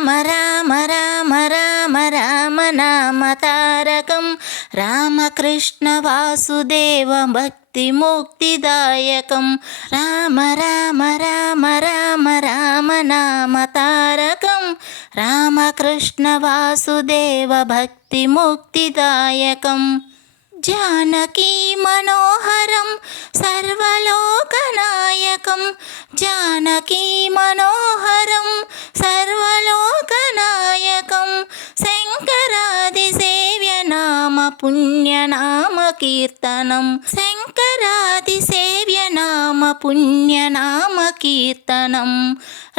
రామ రామ రామ రామ రామ నామ తారకం రామకృష్ణ వాసుదేవ భక్తి ముక్తిదాయకం రామ రామ రామ రామ రామ నామ తారకం రామకృష్ణ వాసుదేవ భక్తి ముక్తిదాయకం జానకీ మనోహరం సర్వలోకనాయకం జానకీ మనోహరం సర్వలోకనాయకం శంకరాది సేవ్య నామ పుణ్యనామ కీర్తనం శంకరాది సేవ్య నామ పుణ్యనామ కీర్తనం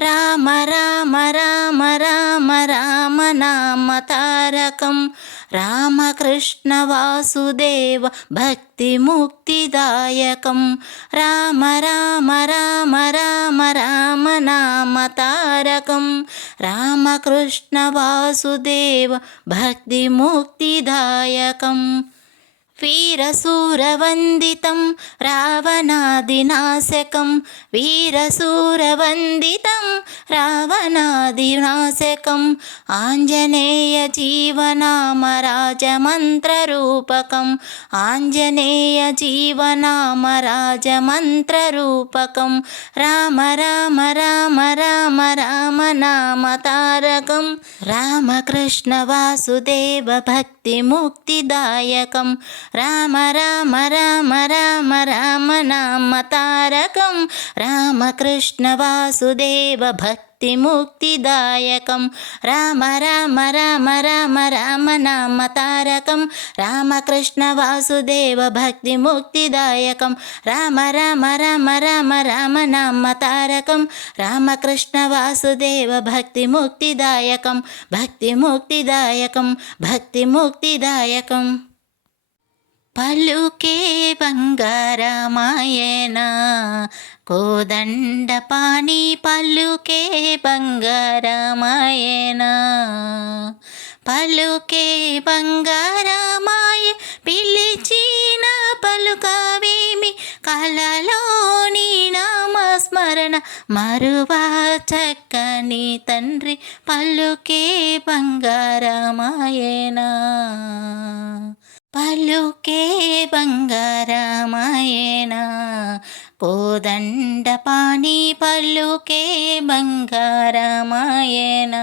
రామ రామ రామ రామ రామ నామ తారకం రామకృష్ణ వాసుదేవ భక్తి ముక్తిదాయకం రామ రామ రామ రామ రామ నామ తారకం రామకృష్ణ వాసుదేవ భక్తి ముక్తిదాయకం వీరశూరవందితం రావణాదినాశకం వీరశూరవందితం రావణాదినాశకం ఆంజనేయ జీవనామ రాజమంత్రరూపకం ఆంజనేయ జీవనామ రాజమంత్రరూపకం రామ రామ రామ రామ రామ నామ తారకం రామకృష్ణ వాసుదేవ భక్తి ముక్తిదాయకం రామ రామ రామ రామ రామ నామ తారకం రామకృష్ణ వాసుదేవ భక్తి ముక్తిదాయకం రామ రామ రామ రామ రామ నామ తారకం రామకృష్ణ వాసుదేవ భక్తి ముక్తిదాయకం రామ రామ రామ రామ రామ నామ తారకం రామకృష్ణ వాసుదేవ భక్తి ముక్తిదాయకం భక్తి ముక్తిదాయకం భక్తి ముక్తిదాయకం పలుకే బంగారమాయన కోదండపాణి పలుకే బంగారమాయన పలుకే బంగారమాయ పిలిచిన పలుకవేమి కలలోని నామస్మరణ మరువా చక్కని తండ్రి పలుకే బంగారమాయన పలుకే బంగారమాయన కోదండపాణి పలుకే బంగారమాయన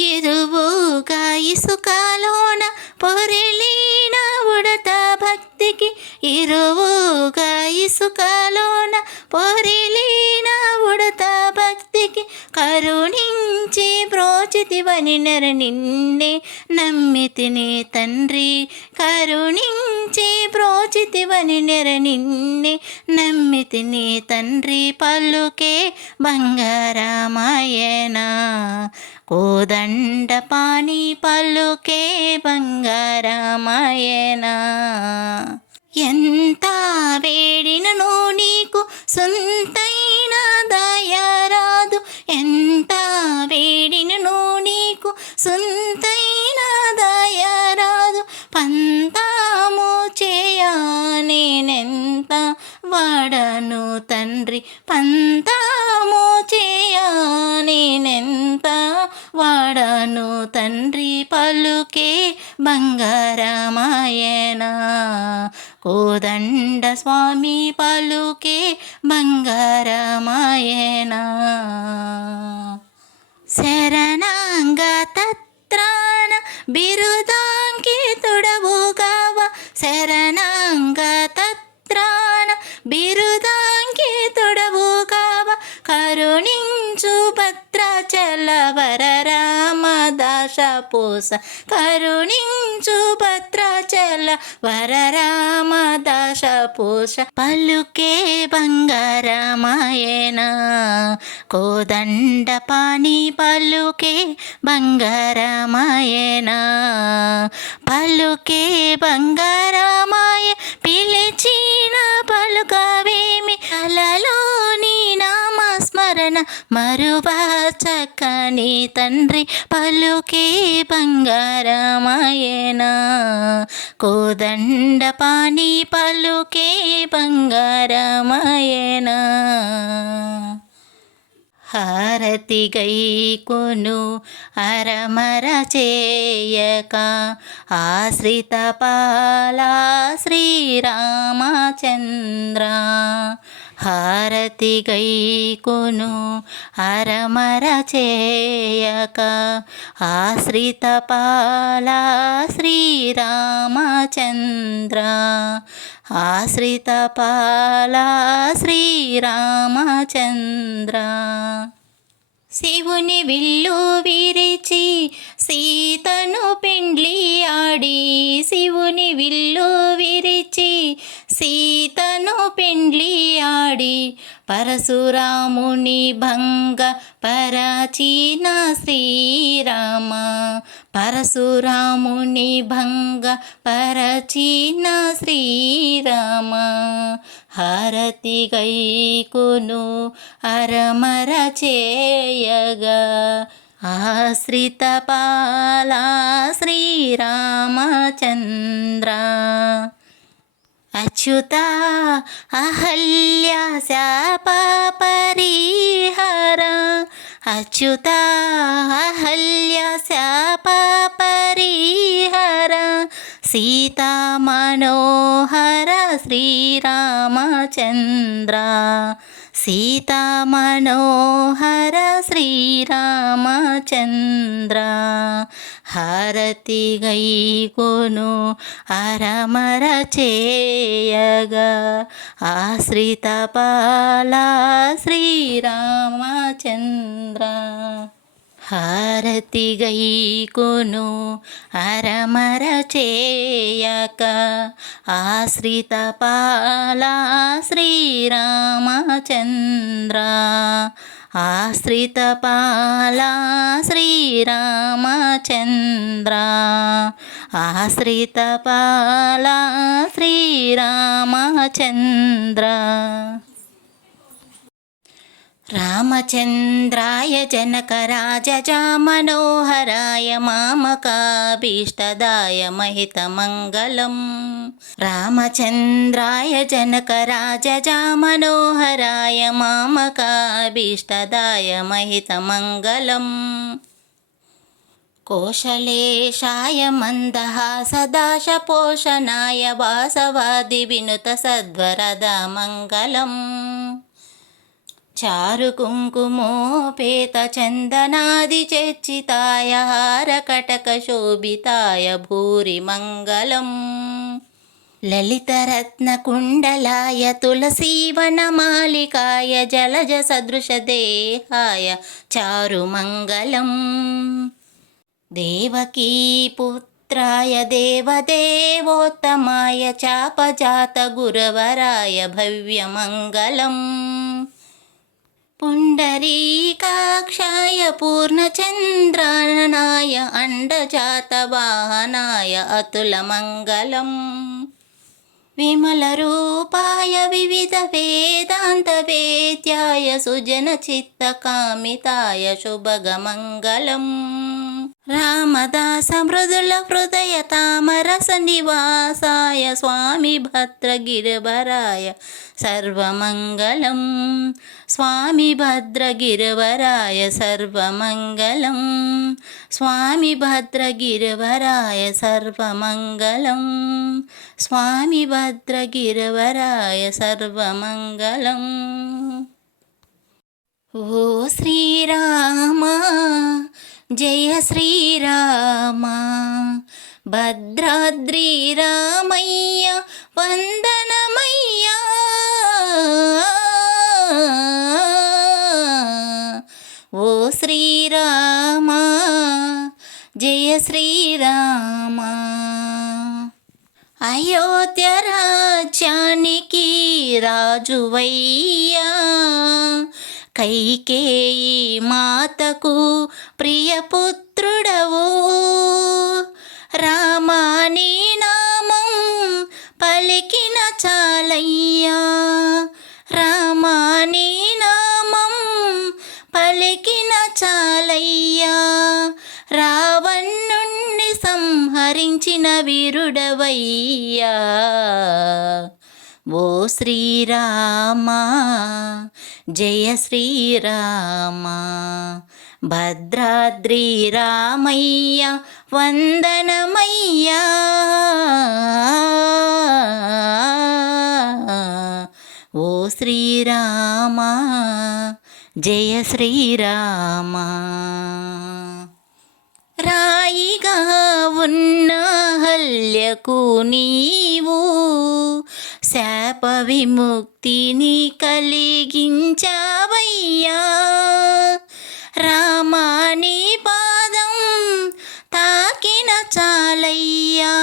ఇరువుగా ఇసుకలోన పొరలిన ఉడత భక్తికి ఇరువుగా ఇసుకలోన పొరలిన ఉడత భక్తికి కరుణించి బ్రోచితివని నిన్నే నమ్మితిని తండ్రి కరుణించి బ్రోచితివని నిన్నే నమ్మితిని తండ్రి పలుకే బంగారమాయన కోదండపాణి పలుకే బంగారమాయన ఎంత వేడినను నీకు సొంతైన దయరాదు ఎంత వేడినను నీకు సొంతైన దయరాదు పంతాము చేయా నేనెంత వాడను తండ్రి పంతాము చేయా నేనెంత వాడను తండ్రి పలుకే బంగారమాయన కోదండ స్వామి పలుకే బంగారమాయన శరణాంగ తత్రాన బిరుదాంకితుడవుగావ శరణాంగ తత్రాన బిరుదాంకితుడవుగావ కరుణించు భద్రాచల వర రామదాస పూస కరుణించు భద్రాచల వర రామదాస పూస పలుకే బంగారమాయన కోదండపాణి పలుకే బంగారమాయన పలుకే బంగారమాయ పిలిచిన పలుకవేమి అలలోని నామస్మరణ మరువా చక్కని తండ్రి పలుకే బంగారమాయన కోదండపాణి పలుకే బంగారమాయన హారతి గైకొను అరమర చేయక ఆశ్రిత పాలా శ్రీరామచంద్ర. హారతి గైకొను అరమర చేయక ఆశ్రిత పాలా శ్రీరామచంద్ర. ఆశ్రిత పాలా శ్రీరామచంద్ర. శివుని విల్లు విరిచి సీతను పెండ్లి ఆడి, శివుని విల్లు విరిచి సీతను పెండ్లి ఆడి పరశురాముని భంగ పరచిన శ్రీరామ. పరశురాముని భంగ పరచిన శ్రీరామ. హారతి గైకొను అరమర చేయగా ఆశ్రిత పాలా శ్రీరామచంద్ర. అచ్యుత అహల్య శాప పరిహర. అచ్యుత అహల్య శాప పరిహర. సీతా మనోహర శ్రీరామచంద్ర. సీతా మనోహర శ్రీరామచంద్ర. హారతి గైకొను అరమర చేయగా ఆశ్రిత పాలా శ్రీరామచంద్ర. హారతి గైకొను అరమర చేయక ఆశ్రిత పాలా శ్రీరామచంద్ర. ఆశ్రిత పాలా శ్రీరామచంద్ర. ఆశ్రిత పాలా శ్రీరామచంద్ర. రామచంద్రాయ జనకరాజజా మనోహరాయ మామకాభీష్టదాయ మహితమంగళం. రామచంద్రాయ జనకరాజజా మనోహరాయ మామకాభీష్టదాయ మహితమంగళం. కోశలేశాయ మందహాసదాశ పోషణాయ వాసవాది వినుత సద్వరద మంగళం. చారు కుంకుమోపేత చందనాది చర్చితాయ హారకటక శోభితాయ భూరి మంగళం. లలితరత్న కుండలాయ తులసీవనమాలికాయ జలజ సదృశ దేహాయ చారు మంగళం. దేవకీ పుత్రాయ దేవదేవోత్తమాయ చాపజాత గురవరాయ భవ్యమంగళం. పుండరీకాక్షాయ పూర్ణచంద్రాననాయ అండజాతవాహనాయ అతులమంగళం. విమలరూపాయ వివిధ వేదాంత వేద్యాయ సుజనచిత్తకామితాయ శుభగమంగళం. రామదాస మృదుల హృదయ తామరస నివాసాయ స్వామి భద్రగిరివరాయ సర్వమంగళం. స్వామి భద్రగిరివరాయ సర్వమంగళం. స్వామి భద్రగిరివరాయ సర్వమంగళం. స్వామి భద్రగిరివరాయ సర్వమంగళం. ఓ శ్రీరామ జయ శ్రీరామ. భద్రాద్రి రామయ్య వందనమయ్యా. ఓ శ్రీరామ జయ శ్రీరామ. అయోధ్య రాజ్యానికి రాజువయ్యా. కైకేయి మాతకు ప్రియపుత్రుడవు. రామాని నామం పలికిన చాలయ్యా. రామాని నామం పలికిన చాలయ్యా. రావణుణ్ణి సంహరించిన వీరుడవయ్యా. ఓ శ్రీరామ జయ శ్రీరామ. భద్రాద్రి రామయ్య వందనమయ్యా. ఓ శ్రీరామ జయ శ్రీరామ. రాయిగా ఉన్న హల్యకు నీవు శాప విముక్తిని కలిగించావయ్యా. రామాని పాదం తాకిన చాలయ్యా.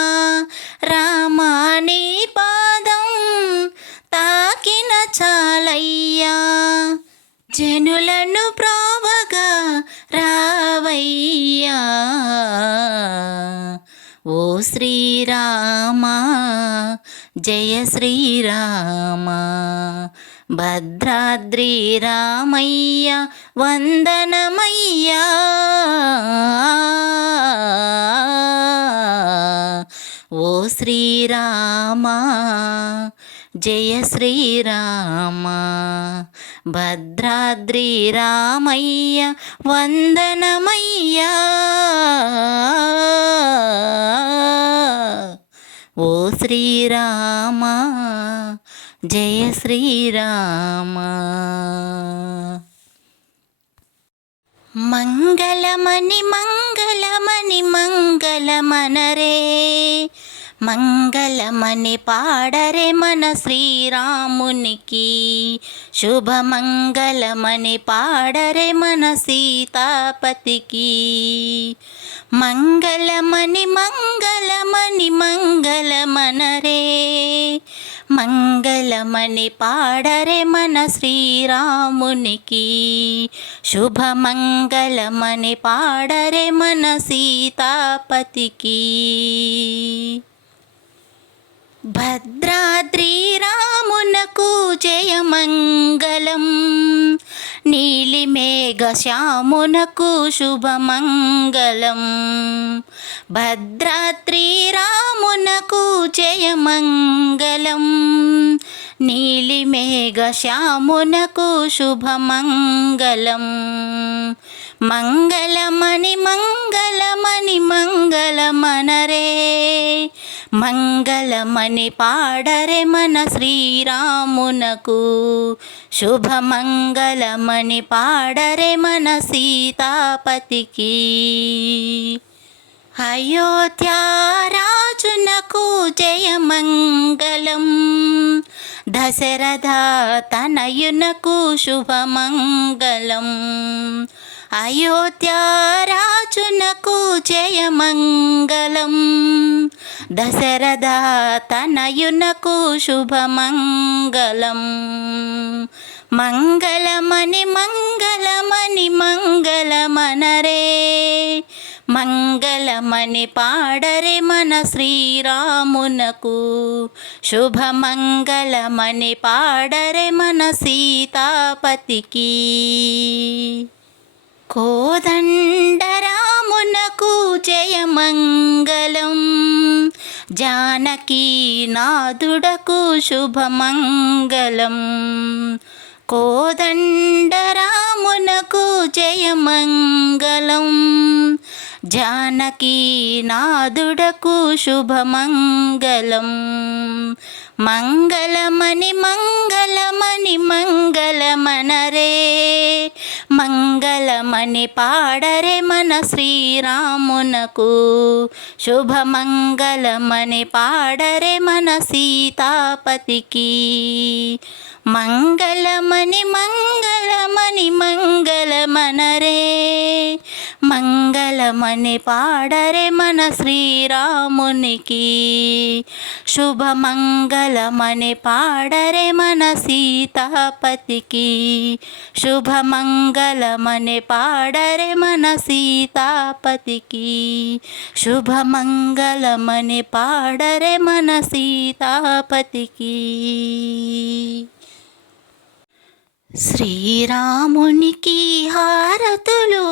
రామాని పాదం తాకిన చాలయ్యా. జనులను ప్రోవగా రావయ్యా. ఓ శ్రీరామ జయ శ్రీరామ. భద్రాద్రి రామయ్య వందనమయ్యా. ఓ శ్రీరామ జయ శ్రీరామ. భద్రాద్రి రామయ్య వందనమయ్యా. ఓ శ్రీరామ జయ శ్రీరామ. మంగళమని మంగళమని మంగళమనరే. మంగళమని పాడరే మన శ్రీరామునికి. శుభమంగళమని పాడరే మన సీతాపతికి. మంగళమని మంగళమని మంగళమనరే. మంగళమని పాడరే మన శ్రీరామునికి. శుభమంగళమని పాడరే మన సీతాపతికి. భద్రాద్రి రామునకు జయమంగళం. నీలిమేఘ శ్యామునకు శుభమంగళం. భద్రాద్రి రామునకు జయమంగళం. నీలిమేఘ శ్యామునకు శుభమంగళం. మంగళమని మంగళమని మంగళమనరే. మంగళమని పాడరే మన శ్రీరామునకు. శుభమంగళమని పాడరే మన సీతాపతికి. అయోధ్య రాజునకు జయమంగళం. దశరథ తనయునకు శుభమంగళం. అయోధ్య రాజునకు జయమంగళం. దశరథ తనయునకు శుభమంగళం. మంగళమని మంగళమని మంగళమనరే. మంగళమని పాడరే మన శ్రీరామునకు. శుభమంగళమని పాడరే మన సీతాపతికి. కోదండరామునకు జయమంగళం. జానకీ నాథుడకు శుభమంగళం. కోదండరామునకు జయమంగళం. జానకీ నాథుడకు శుభమంగళం. మంగళమని మంగళమని మంగళమనరే. మంగళమని పాడరే మన శ్రీరామునకు. శుభమంగళమని పాడరే మన సీతాపతికి. మంగళమని మంగళమని మంగళమనరే. మంగళమని పాడరే మన శ్రీరామునికి. శుభమంగళమని పాడరే మన సీతాపతికి. శుభమంగళమని పాడరే మన సీతాపతికి. శుభమంగళమని పాడరే మన సీతాపతికి. శ్రీరామునికి హారతులు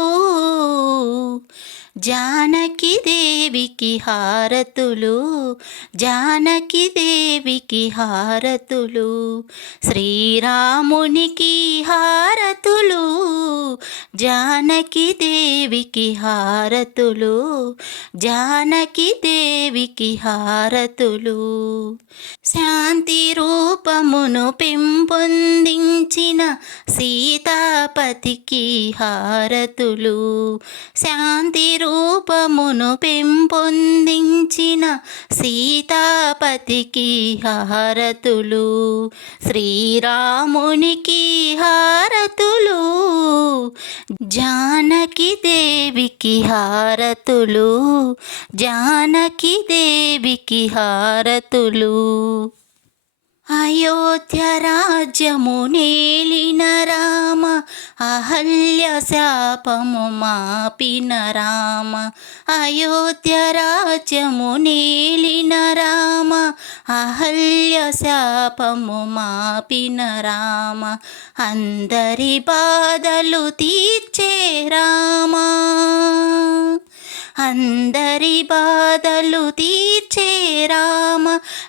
జానకి దేవికి హారతులు, జానకి దేవికి హారతులు, శ్రీరామునికి హారతులు, జానకి దేవికి హారతులు, జానకి దేవికి హారతులు. శాంతి రూపమును పెంపొందించిన సీతాపతికి హారతులు, శాంతి రూపమును పెంపొందించిన సీతాపతికి హారతులు, శ్రీరామునికి హారతులు, జానకి దేవికి హారతులు, జానకి దేవికి హారతులు. అయోధ్య రాజ్యము నేలిన రామ, అహల్య శాపము మాపిన రామ, అయోధ్య రాజ్యము నేలిన రామ, అహల్య శాపము మాపిన రామ, అందరి బాధలు తీర్చే రామ, అందరి బాధలు తీర్చే రామ,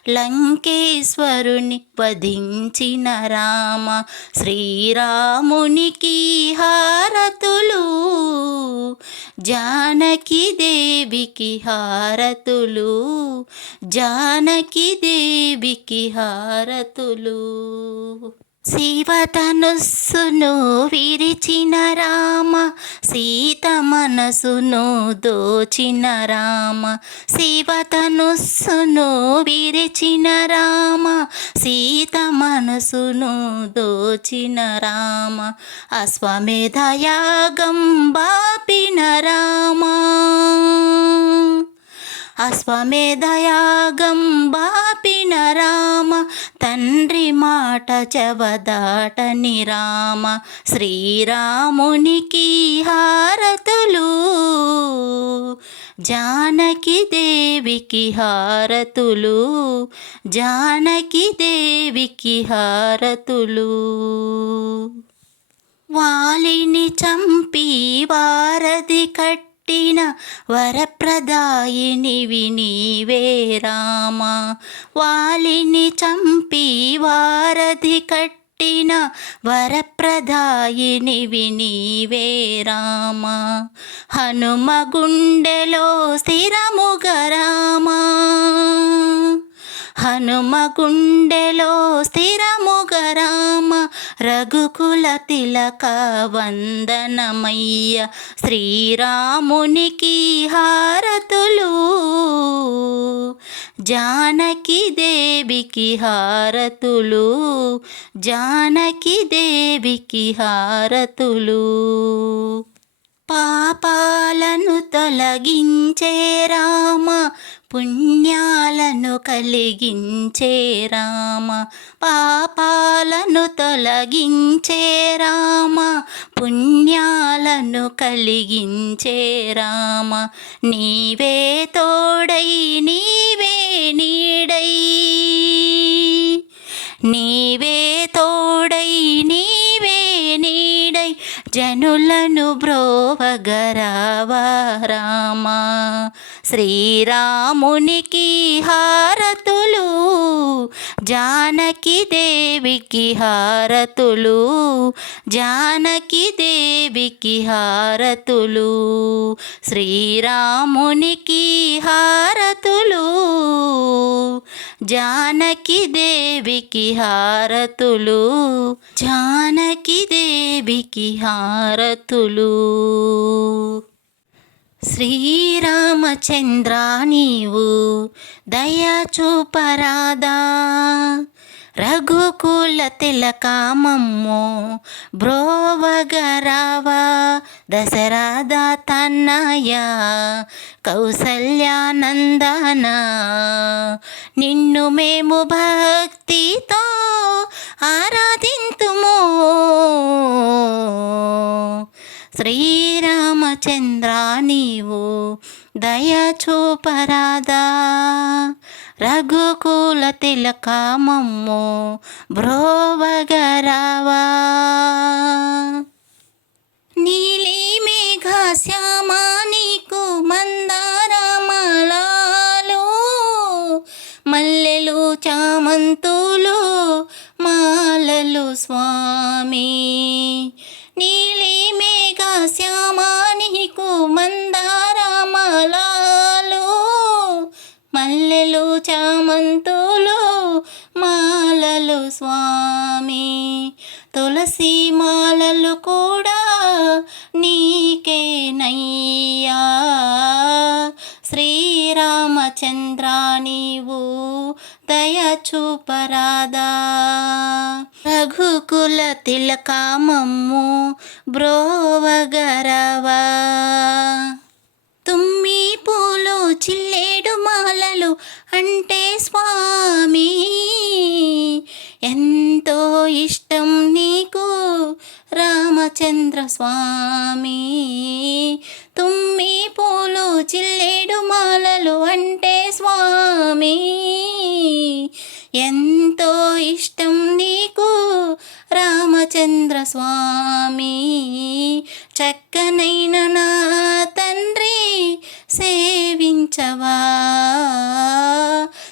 లంకేశ్వరుని వధించిన రామ, శ్రీరామునికి హారతులు, జానకి దేవికి హారతులు, జానకి దేవికి హారతులు. శివధనుస్సును విరిచిన రామ, సీత మనసును దోచిన రామ, శివధనుస్సును విరిచిన రామ, సీత మనసును దోచిన రామ, అశ్వమేధ యాగం బాపిన రామ, అశ్వమేధ యాగం బాపిన రామ, తండ్రి మాట చెవదాటని రామ, శ్రీరామునికి హారతులు, జానకి దేవికి హారతులు, జానకి దేవికి హారతులు. వాలిని చంపి వారధి కట్టిన వరప్రదాయినివి నీవే రామ, వాలిని చంపి వారధి కట్టిన వరప్రదాయినివి నీవే రామ, హనుమ గుండెలో స్థిరముగా రామ, హనుమ గుండెలో స్థిరముగా రామ, రఘుకుల తిలక వందనమయ్య, శ్రీరామునికి హారతులు, జానకి దేవికి హారతులు, జానకి దేవికి హారతులు. పాపాలను తొలగించే రామ, పుణ్యాలను కలిగించే రామ, పాపాలను తొలగించే రామ, పుణ్యాలను కలిగించే రామ, నీవే తోడై నీవే నీడై, నీవే తోడై నీవే నీడై, జనులను బ్రోవగరావా రామ, శ్రీరామునికి హారతులు, జానకి దేవికి హారతులు, జానకి దేవికి హారతులు, శ్రీరామునికి హారతులు, జానకి దేవికి హారతులు, జానకి దేవికి హారతులు. శ్రీరామచంద్ర నీవు దయ చూపరాదా, రఘుకుల తిలకామమ్మో బ్రోవగరావా, దశరథ తన్నయ కౌసల్యానందన, నిన్ను మేము భక్తితో ఆరాధింతుము, శ్రీరామచంద్ర నీవు దయ చూపరాదా, రఘుకుల తిలకామమ్మో బ్రోవగరావా. నీలి మేఘ శ్యామ నీకు స్వామి. నీలి మేఘ శ్యామ నీకు మందారమాలాలు, మల్లెలు చామంతులు మాలలు స్వామి. తులసి మాలలు కూడా నీకేనయ్యా. శ్రీరామచంద్ర నీవు దయ చూపరాదా. రఘుకుల తిలక మమ్ము బ్రోవగరవా. తుమ్మి పూలు చిల్లేడు మాలలు అంటే స్వామి ఎంతో ఇష్టం నీకు రామచంద్ర స్వామి. తుమ్మి పూలు చిల్లేడు మాలలు అంటే స్వామి ఎంతో ఇష్టం నీకు రామచంద్ర స్వామి. చక్కనైన నా తండ్రి సేవించవా.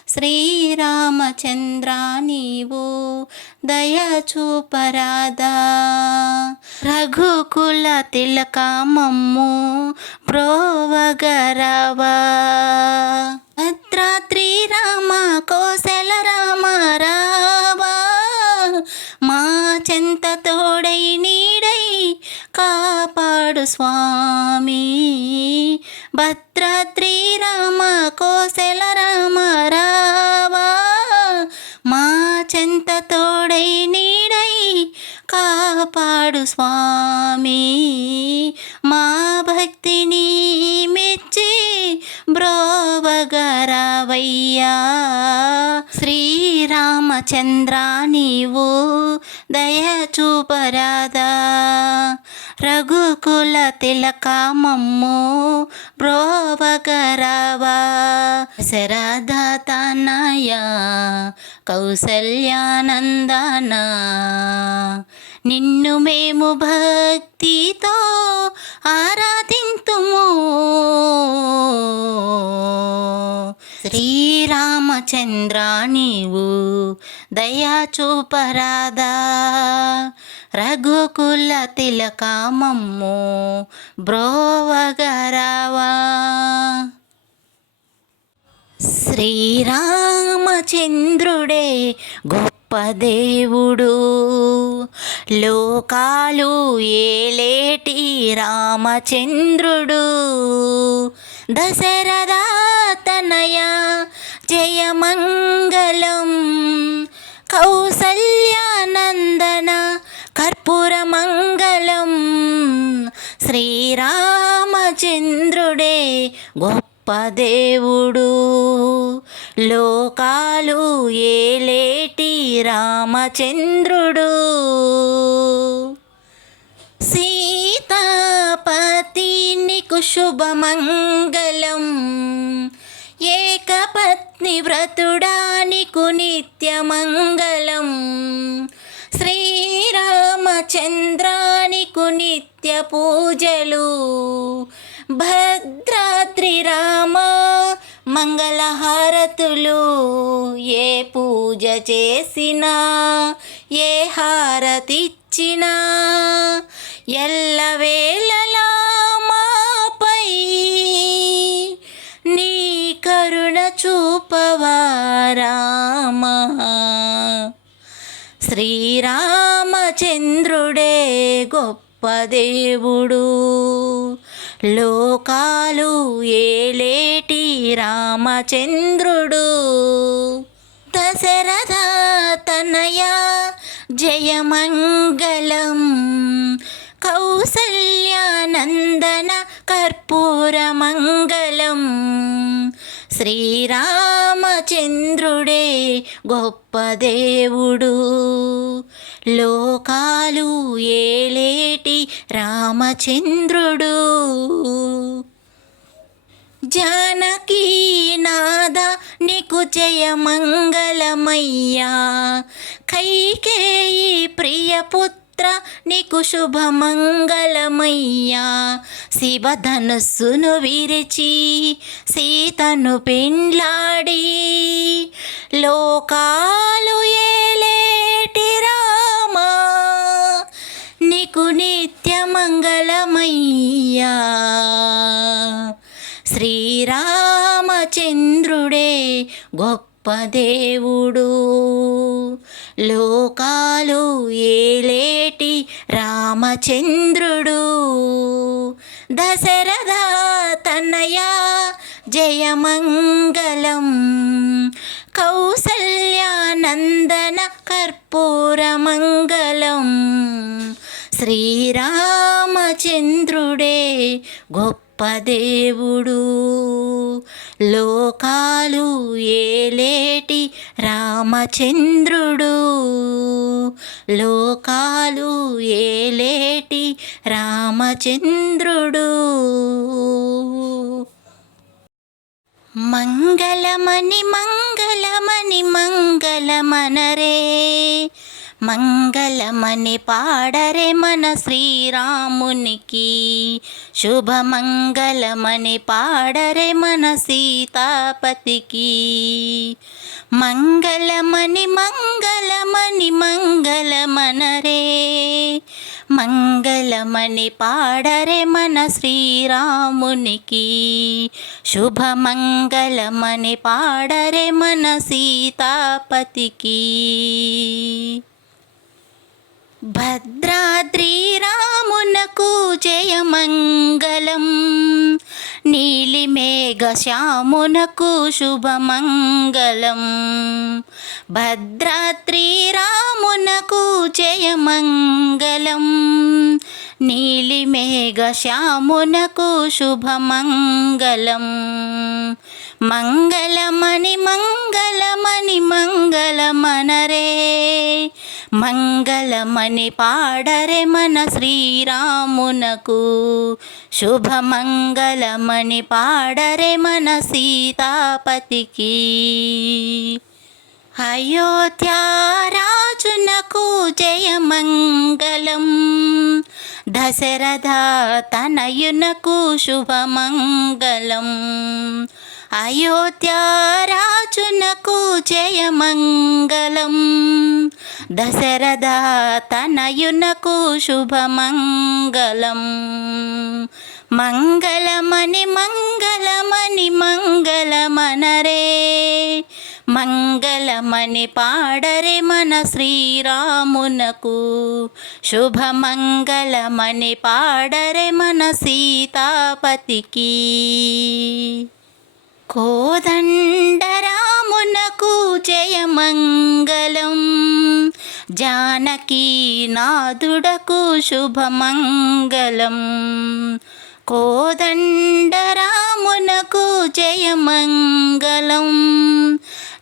శ్రీరామచంద్ర నీవు దయ చూపరాదా. రఘుకుల తిలక మమ్ము బ్రోవగరవా. భద్రాద్రి రామ కోసల రామ రావా. మా చెంత తోడై నీడై కాపాడు స్వామి. భద్రాద్రి రామ కోసల రామ రావా. మా చెంత తోడై నీడై కాపాడు స్వామి. మా భక్తిని మెచ్చి బ్రోవగరవయ్యా. శ్రీరామచంద్ర నీవు దయ చూపరాదా. రఘుకుల తిలక మమ్ము బ్రోవగరవా. శరదతనయ కౌసల్యానందన నిన్ను మేము భక్తితో ఆరాధింతుము. శ్రీరామచంద్ర నీవు దయా చూపరాదా. రఘుకుల తిలక మమ్ము బ్రోవగరవా. శ్రీరామచంద్రుడే గొప్ప దేవుడు, లోకాలు ఏలేటి రామచంద్రుడు. దశరథ తనయ జయమంగళం, కౌసల్యానందన కర్పూరమంగళం. శ్రీరామచంద్రుడే గొప్ప దేవుడు, లోకాలు ఏలేటి రామచంద్రుడు. సీతాపతి నీకు శుభమంగళం, ఏకపత్ని వ్రతుడా నీకు నిత్యమంగళం. శ్రీరామచంద్ర నీకు నిత్య పూజలు. భద్రాద్రి రామ మంగళహారతులు. ఏ పూజ చేసినా ఏ హారతిచ్చినా ఎల్లవేళలా మాపై నీ కరుణ చూపవా రామా. శ్రీరామచంద్రుడే గొప్ప దేవుడు, లోకాలు ఏలేటి రామచంద్రుడు. దశరథ తనయ జయమంగళం, కౌసల్యానందన కర్పూరమంగళం. శ్రీరామచంద్రుడే గొప్ప దేవుడు, లోకాలు ఏలేటి రామచంద్రుడు. జానకీ నాద నీకు జయమంగళమయ్యా. కైకేయి ప్రియపుత్ర నీకు శుభమంగళమయ్యా. శివధనుస్సును విరిచి సీతను పెండ్లాడి లోకాలు ఏలేటి రామా. మంగళమయ్యా. శ్రీరామచంద్రుడే గొప్ప దేవుడు, లోకాలు ఏలేటి రామచంద్రుడు. దశరథ తనయ జయమంగళం, కౌసల్యానందన కర్పూరమంగళం. శ్రీరామచంద్రుడే గొప్ప దేవుడు, లోకాలు ఏలేటి రామచంద్రుడు, లోకాలు ఏలేటి రామచంద్రుడు. మంగళమని మంగళమని మంగళమనరే, మంగళమని పాడరే మన శ్రీరామునికి. శుభమంగళమని పాడరే మన సీతాపతికి. మంగళమని మంగళమని మంగళమనరే, మంగళమని పాడరే మన శ్రీరామునికి. శుభమంగళమని పాడరే మన సీతాపతికి. భద్రాద్రి రామునకు జయమంగళం, నీలిమేఘ శ్యామునకు శుభమంగళం. భద్రాద్రి రామునకు జయమంగళం, నీలిమేఘ శ్యామునకు శుభమంగళం. మంగళమని మంగళమని మంగళమనరే, మంగళమని పాడరే మన శ్రీరామునకు. శుభమంగళమని పాడరే మన సీతాపతికి. అయోధ్యారాజునకు జయమంగళం, దశరథ తనయునకు శుభమంగళం. అయోధ్యారాజునకు జయమంగళం, దశరథ తనయునకు శుభమంగళం. మంగళమని మంగళమని మంగళమనరే, మంగళమని పాడరే మన శ్రీరామునకు. శుభమంగళమని పాడరే మన సీతాపతికి. కోదండరామునకు జయమంగళం, జానకీ నాథుడకు శుభమంగళం. కోదండరామునకు జయమంగళం,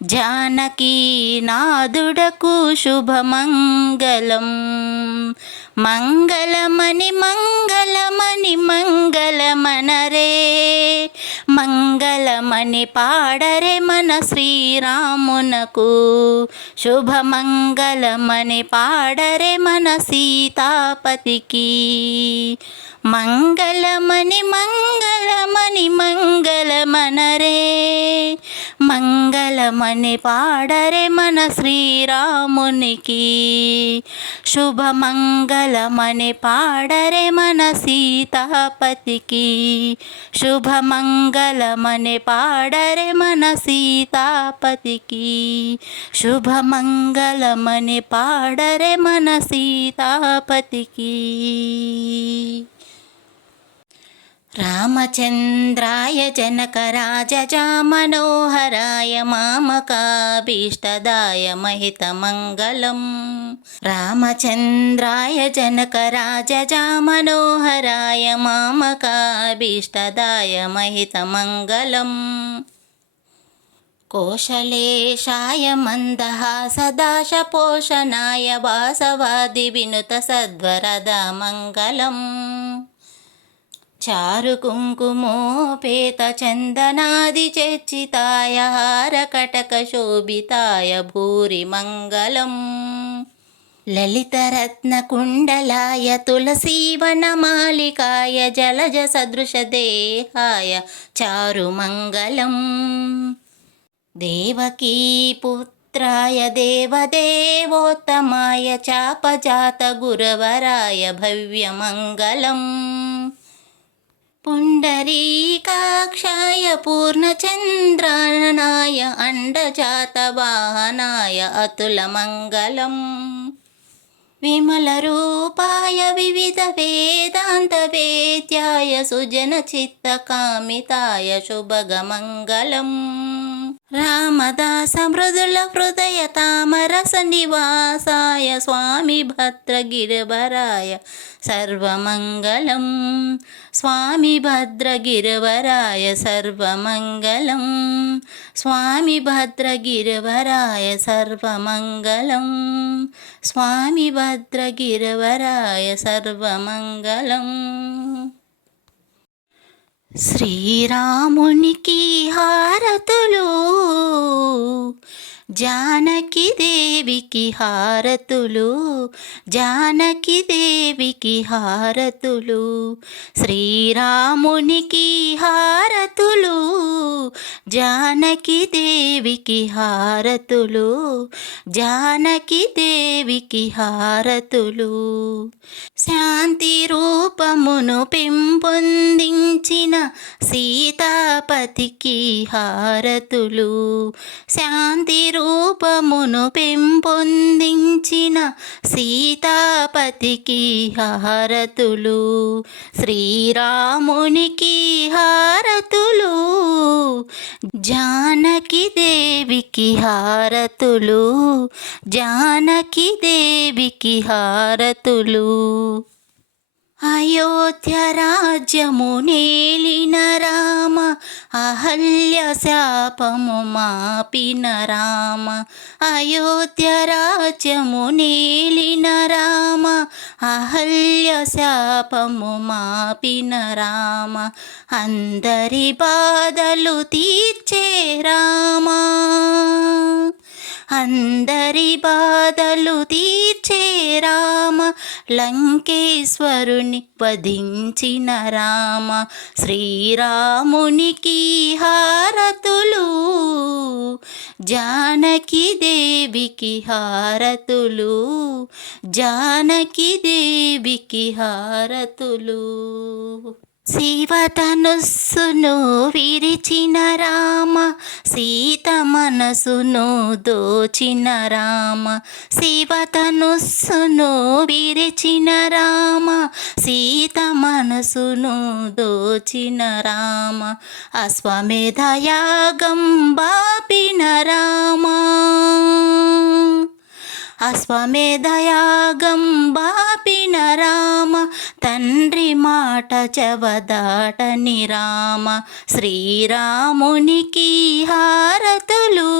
జానకీ నాథుడకు శుభమంగళం. మంగళమని మంగళమని మంగళమనరే, మంగళమని పాడరే మన శ్రీరామునకు. శుభమంగళమని పాడరే మన సీతాపతికి. మంగళమని మంగళమని మంగళమనరే, మంగళమని పాడరే మన శ్రీరామునికి. శుభమంగళమని పాడరే మన సీతాపతికి. శుభమంగళమని పాడరే మన సీతాపతికి. శుభమంగళమని పాడరే మన సీతాపతికి. రామచంద్రాయ జనకరాజామనోహరాయ మామకాభీష్టదాయ మహితమంగళం. రామచంద్రాయ జనకరాజామనోహరాయ మామకాభీష్టదాయ మహితమంగళం. కోశలేశాయ మందహాసదాశపోషణాయ వాసవాది వినుత సద్వరద మంగళం. చారు కుంకుమోపేత చందనాది చర్చితాయ హారకటక శోభితాయ భూరి మంగళం. లలితరత్నకుండలాయ తులసీవనమాలికాయ జలజ సదృశదేహాయ చారు మంగళం. దేవకీ పుత్ర पुत्राय देवदेवोत्तमाय चापजातगुरवराय भव्यमङ्गलम् पुण्डरीकाक्षाय पूर्णचन्द्राननाय अण्डजातवाहनाय अतुलमङ्गलम् विमलरूपाय विविधवेदान्तवेद्याय सुजनचित्तकामिताय शुभगमङ्गलम् रामदासमृदुलहृदयतामरसनिवासाय स्वामी भद्रगिरिवराय सर्वमङ्गलम् स्वामी भद्रगिरिवराय सर्वमङ्गलम् स्वामी भद्रगिरिवराय सर्वमङ्गलम् स्वामी भद्रगिरिवराय सर्वमङ्गलम् శ్రీరామునికి హారతులు జానకి దేవికి హారతులు జానకి దేవికి హారతులు శ్రీరామునికి హారతులు జానకి దేవికి హారతులు జానకి దేవికి హారతులు శాంతి రూపమును పెంపొందించిన సీతాపతికి హారతులు శాంతి రూపమును పెంపొందించిన సీతాపతికి హారతులు శ్రీరామునికి హారతులు జానకి దేవికి హారతులు జానకి దేవికి హారతులు అయోధ్య రాజ్యము నేలిన రామ అహల్య శాపము మాపిన రామ అయోధ్య రాజ్యము నేలిన రామ అహల్య శాపము మాపిన రామ అందరి బాధలు తీర్చే రామ అందరి బాధలు తీర్చే రామ లంకేశ్వరుని వధించిన రామ శ్రీరామునికి హారతులు జానకి దేవికి హారతులు జానకి దేవికి హారతులు శివధనుస్సును విరిచిన రామ సీత మనసును దోచిన రామ శివధనుస్సును విరిచిన రామ సీత మనసును దోచిన రామ అశ్వమేధయాగం బాపిన రామ అశ్వమేధయాగం బాపిన రామ తండ్రి మాట చెవదాటని రామ శ్రీరామునికి హారతులు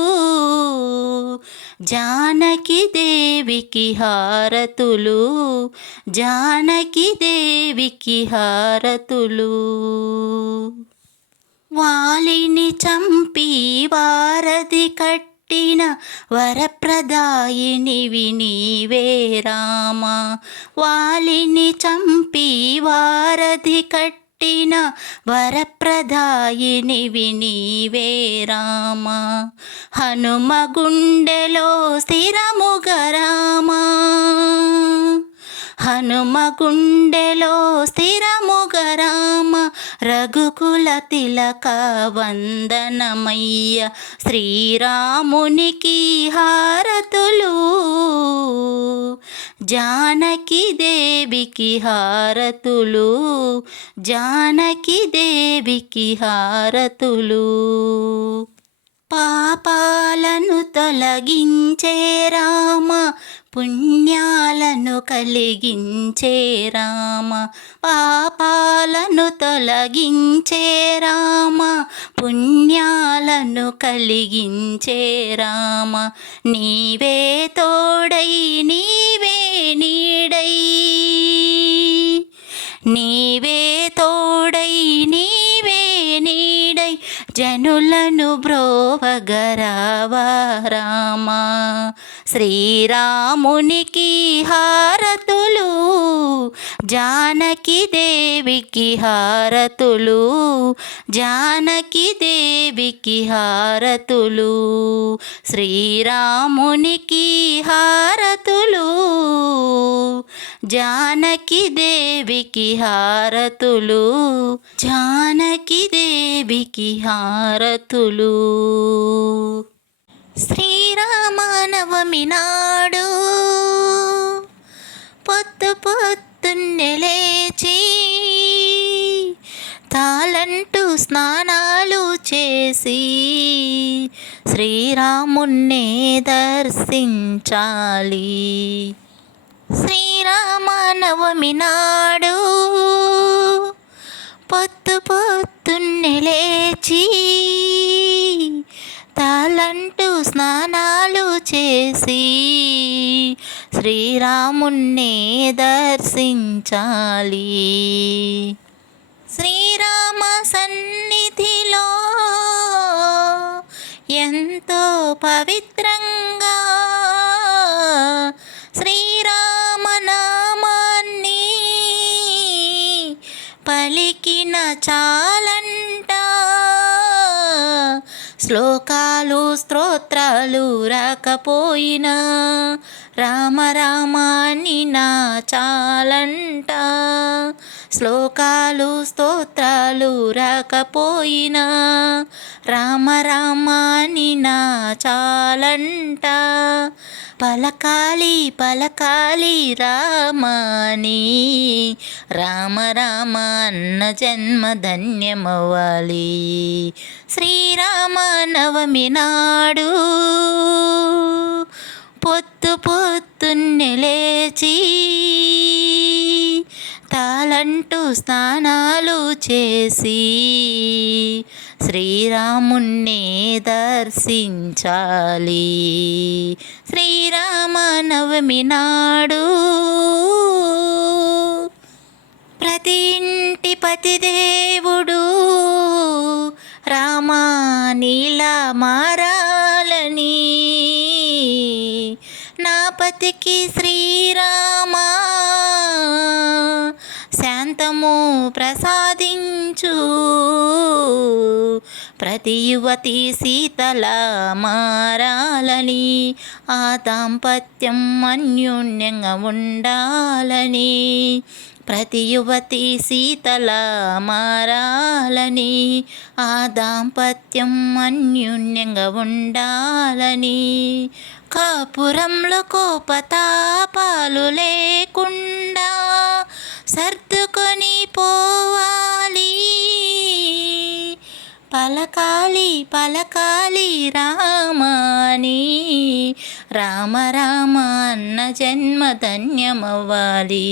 జానకి దేవికి హారతులు జానకి దేవికి హారతులు వాలిని చంపి వారధి కట్టిన వరప్రదాయినివి నీవే రామ వాలిని చంపి వారధి కట్టిన వరప్రదాయినివి నీవే రామ హనుమ గుండెలో స్థిరముగ రామ హనుమ గుండెలో స్థిరముగ రామ రఘుకుల తిలక వందనమయ్య శ్రీరామునికి హారతులు జానకి దేవికి హారతులు జానకి దేవికి హారతులు పాపాలను తొలగించే రామ పుణ్యాలను కలిగించే రామ పాపాలను తొలగించే రామ పుణ్యాలను కలిగించే రామ నీవే తోడై నీవే నీడై నీవే తోడై నీవే నీడై జనులను బ్రోవగరావా రామ శ్రీరామునికి హారతులు, జానకి దేవికి హారతులు, జానకి దేవికి హారతులు. శ్రీరామునికి హారతులు, జానకి దేవికి హారతులు, జానకి దేవికి హారతులు. శ్రీరామనవమి నాడు పొద్దు పొద్దున్నే లేచి తాళంటూ స్నానాలు చేసి శ్రీరామున్నే దర్శించాలి. శ్రీరామనవమి నాడు పొద్దు పొద్దున్నే లేచి తాళంటూ స్నానాలు చేసి శ్రీరామున్నే దర్శించాలి. శ్రీరామ సన్నిధిలో ఎంతో పవిత్రంగా శ్రీరామనామాన్ని పలికిన చాలంట. శ్లోకాలు స్తోత్రాలు రాకపోయినా రామ రామాని నా చాలంట. శ్లోకాలు స్తోత్రాలు రాకపోయినా రామ రామాని నా చాలంట. పలకాలి పలకాలి రామాని, రామ రామ అన్న జన్మ ధన్యమవ్వాలి. శ్రీరామనవమి నాడు పొద్దు పొద్దున్నే లేచి తాళంటూ స్నానాలు చేసి శ్రీరామున్నే దర్శించాలి. శ్రీరామనవమి నాడు ప్రతి ఇంటి పతిదేవుడు రామా నీలా మారాలని, నా పతికి శ్రీరామా శాంతము ప్రసాదించు, ప్రతి యువతి సీతలా మారాలని, ఆ దాంపత్యం అన్యోన్యంగా ఉండాలని, ప్రతి యువతి సీతలా మారాలని, ఆ దాంపత్యం అన్యోన్యంగా ఉండాలని, కాపురంలో కోపతాపాలు లేకుండా సర్దుకొని పోవాలి. పలకాలి పలకాలి రామాని, రామ రామ అన్న జన్మ ధన్యమవ్వాలి.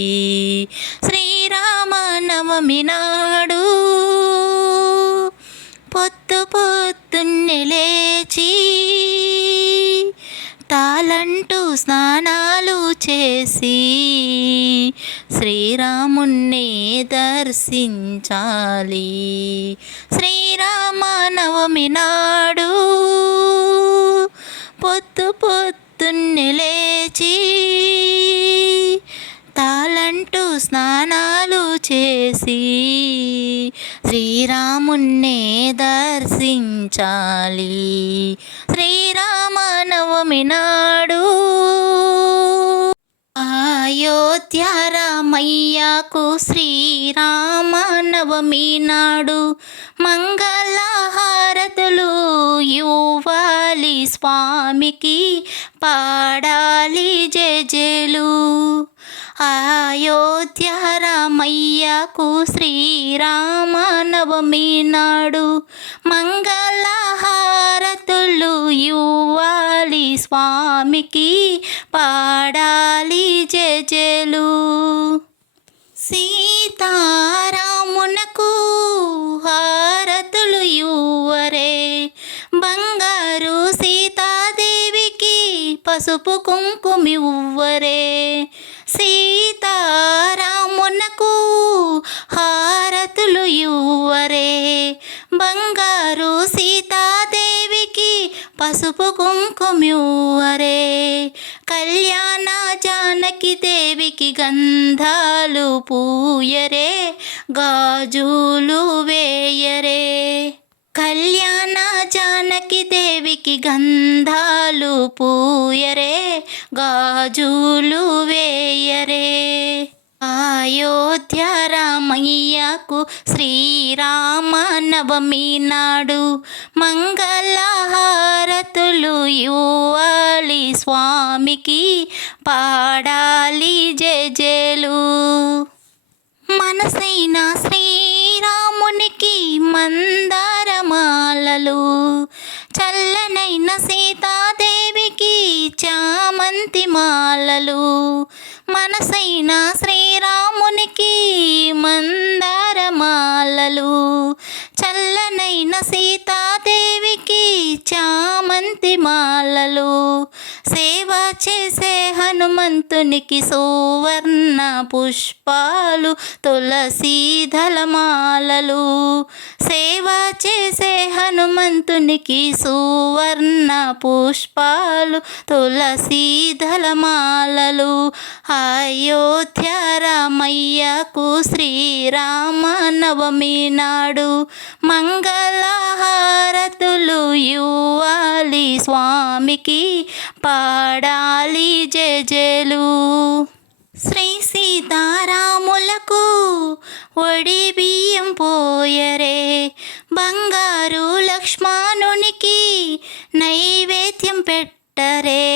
శ్రీరామనవమి నాడు పొద్దు పొద్దున్నే లేచి తాళంటూ స్నానాలు చేసి శ్రీరామున్నే దర్శించాలి. శ్రీరామనవమి నాడు పొద్దు పొద్దున్నే లేచి తాళంటూ స్నానాలు చేసి శ్రీరామున్నే దర్శించాలి. శ్రీరామనవమి నాడు అయోధ్య రామయ్యకు శ్రీరామనవమి నాడు మంగళహారతులు ఇవ్వాలి, స్వామికి పాడాలి జయజయలు. అయోధ్య రామయ్యకు శ్రీరామనవమి నాడు మంగళహారతులు ఇవ్వాలి, స్వామికి పాడాలి జయజయలు. సీతారామునకు హారతులు ఇవ్వరే, బంగారు సీతాదేవికి పసుపు కుంకుమివ్వరే. సీతారామునకు హారతులు ఇవ్వరే, బంగారు సీతాదేవికి పసుపు కుంకుమివ్వరే. కళ్యాణ జానకి దేవికి గంధాలు పూయరే, గాజులు వేయరే. కళ్యాణ జానకి దేవికి గంధాలు పూయరే, గాజులు వేయరే. అయోధ్య రామయ్యకు శ్రీరామ నవమి నాడు మంగళహారతులు ఇవ్వాలి స్వామికి, పాడాలి జేజేలు. మనసైన శ్రీరామునికి మందారమాలలు, చల్లనైన సీతాదేవికి చామంతి మాలలు. మనసైన శ్రీరామునికి మందారమాలలు, చల్లనైన సీతాదేవికి చామంతి మాలలు. సేవ చేసే హనుమంతునికి సువర్ణ పుష్పాలు, తులసీ దళమాలలు. సేవ చేసే హనుమంతునికి సువర్ణ పుష్పాలు, తులసీ దళమాలలు. అయోధ్య రామయ్యకు శ్రీరామ నవమి నాడు మంగళహారతులు ఇవ్వాలి స్వామికి, పాడాలి జేజేలు. శ్రీ సీతారాములకు ఒడి బియ్యం పోయరే, బంగారు లక్ష్మణునికి నైవేద్యం పెట్టరే.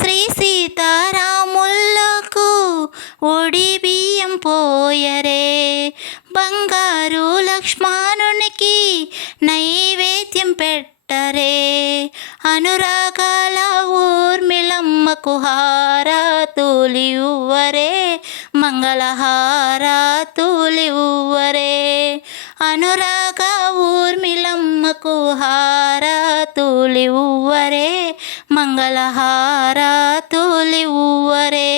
శ్రీ సీతారాములకు ఒడి బియ్యం పోయరే, బంగారు లక్ష్మణునికి నైవేద్యం పెట్టరే. అనురాగాల ఊర్మిళమ్మకు హారతులివ్వరే, మంగళహారతులివ్వరే. అనురాగ ఊర్మిళమ్మకు హారతులివ్వరే, మంగళహారతులివ్వరే.